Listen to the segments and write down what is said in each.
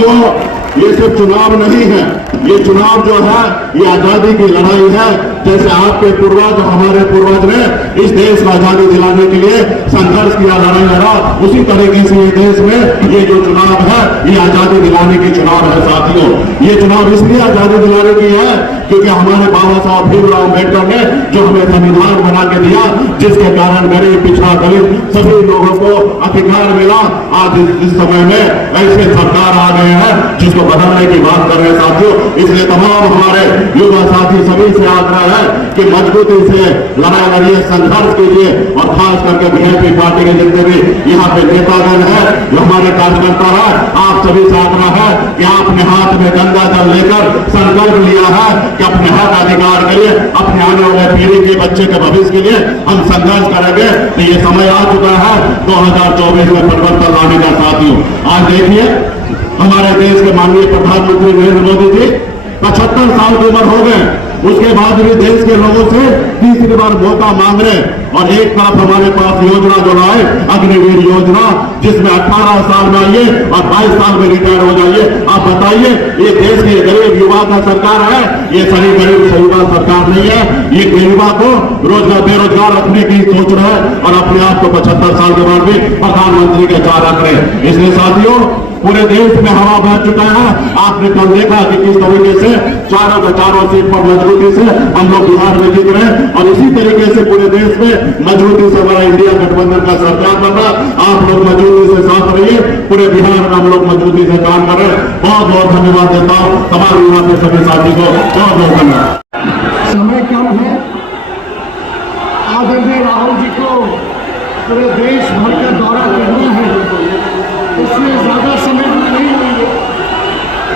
तो ये सिर्फ चुनाव नहीं है, ये चुनाव जो है ये आजादी की लड़ाई है। जैसे आपके पूर्वज हमारे पूर्वज ने इस देश को आजादी दिलाने के लिए संघर्ष किया, लड़ाई लड़ा, उसी तरीके से ये देश में ये जो चुनाव है ये आजादी दिलाने की चुनाव है। साथियों, ये चुनाव इसलिए आजादी दिलाने की है क्योंकि हमारे बाबा साहब भीमराव अम्बेडकर ने जो हमें संविधान बना के दिया, जिसके कारण गरीब, पिछड़ा, दलित सभी लोगों को अधिकार मिला। आज इस समय में ऐसे सरकार आ गए हैं जिसको बदलने की बात कर रहे हैं। साथियों, इसलिए तमाम हमारे युवा साथी सभी से आग्रह है कि मजबूती से लड़ाई लड़िए, संघर्ष कीजिए, और खास करके बीजेपी पार्टी के जितने भी यहाँ पे नेतागण है, जो हमारे कार्यकर्ता है, आप सभी से आग्रह है कि आपने हाथ में गंगा जल लेकर संकल्प लिया है कि अपने हक अधिकार के लिए, अपने आने वाले पीढ़ी के बच्चे के भविष्य के लिए हम संघर्ष करेंगे। तो ये समय आ चुका है 2024 में परिवर्तन लाने का। साथियों, आज देखिए हमारे देश के माननीय प्रधानमंत्री नरेंद्र मोदी जी 75 साल की उम्र हो गए, उसके बाद भी देश के लोगों से तीसरी बार मौका मांग रहे। और एक तरफ हमारे पास योजना जो लाए, अग्निवीर योजना, जिसमें 18 साल में आइए और 22 साल में रिटायर हो जाइए। आप बताइए, ये देश के गरीब युवा का सरकार है, ये सही गरीब युवा सरकार नहीं है। ये युवा को रोजगार, बेरोजगार रखने की सोच रहा है और अपने आप को 75 साल के बाद भी प्रधानमंत्री के चार रख रहे। इसलिए साथियों, पूरे देश में हवा बह चुका है। आपने कल देखा कि किस तरीके से चारों सीट पर मजबूती से हम लोग बिहार में जीत रहे हैं, और इसी तरीके से पूरे देश में मजबूती से हमारा इंडिया गठबंधन का सरकार बन रहा। आप लोग मजबूती से साथ रहिए, पूरे बिहार में हम लोग मजबूती से काम कर रहे हैं। बहुत बहुत धन्यवाद देता हूँ तमाम युवा के सभी साथी को, बहुत बहुत धन्यवाद। समय कम है, आदरणीय राहुल जी को पूरे देश भर का दौरा करना है, इसलिए ज्यादा समय नहीं लेंगे।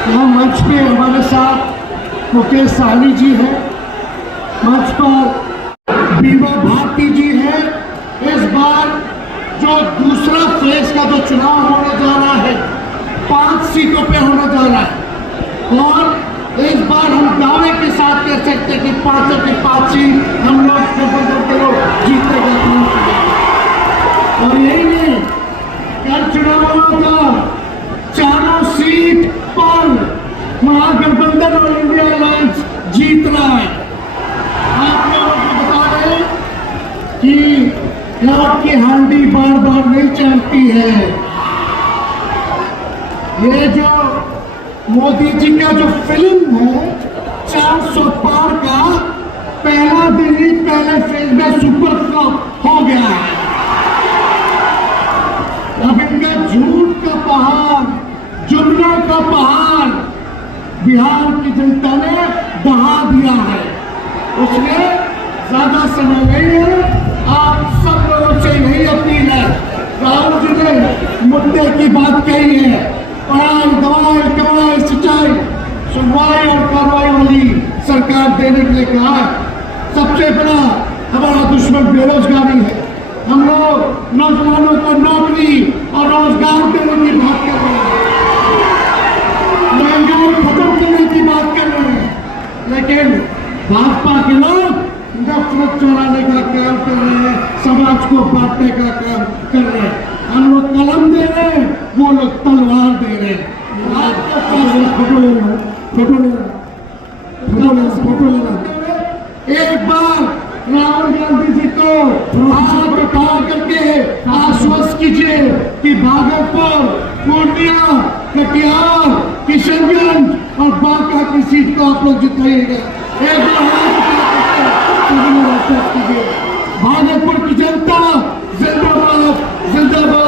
यहाँ मंच पे हमारे साथ मुकेश साहनी जी हैं, मंच पर बीमा भारती जी हैं। इस बार जो दूसरा फेज का जो चुनाव होने जा रहा है, 5 सीटों पे होने जा रहा है, और इस बार हम दावे के साथ कह सकते हैं कि 5 की 5 सीट हम लोग जीतेगा। और यही नहीं, कल चुनाव होगा, चारों सीट पर महागठबंधन और इंडिया अलायंस जीत रहा है। आप लोगों को बता रहे कि लौट की हांडी बार बार नहीं चलती है। ये जो मोदी जी का जो फिल्म है 400 पार का, पहला दिन ही पहले फेज में सुपर फ्लॉप हो गया है। अब इनका झूठ का पहाड़, जुमलों का पहाड़ बिहार की जनता ने दहा दिया है। उसमें ज्यादा समय नहीं है। आप सब लोगों से यही अपील है, राहुल जी ने मुद्दे की बात कही है, पढ़ाई, दवाई, कमाई, सिंचाई, सुनवाई और कार्रवाई वाली सरकार देने के लिए कहा है। सबसे बड़ा हमारा दुश्मन बेरोजगारी है। हम लोग नौजवानों को नौकरी और रोजगार देने की बात कर रहे हैं, महंगाई खत्म करने की बात कर रहे हैं, लेकिन भाजपा के लोग नफरत चुराने का काम कर रहे हैं, समाज को बांटने का काम कर रहे हैं। हम लोग कलम दे रहे हैं, वो लोग तलवार दे रहे हैं। फोटो लेना एक बार राहुल गांधी जी को हाथ उठा करके आश्वस्त कीजिए कि भागलपुर, पूर्णिया, कटिहार, किशनगंज और बांका की सीट को आप लोग जिताइएगा। एक बार हाथ उठा करके भागलपुर की जनता जिंदाबाद, जिंदाबाद।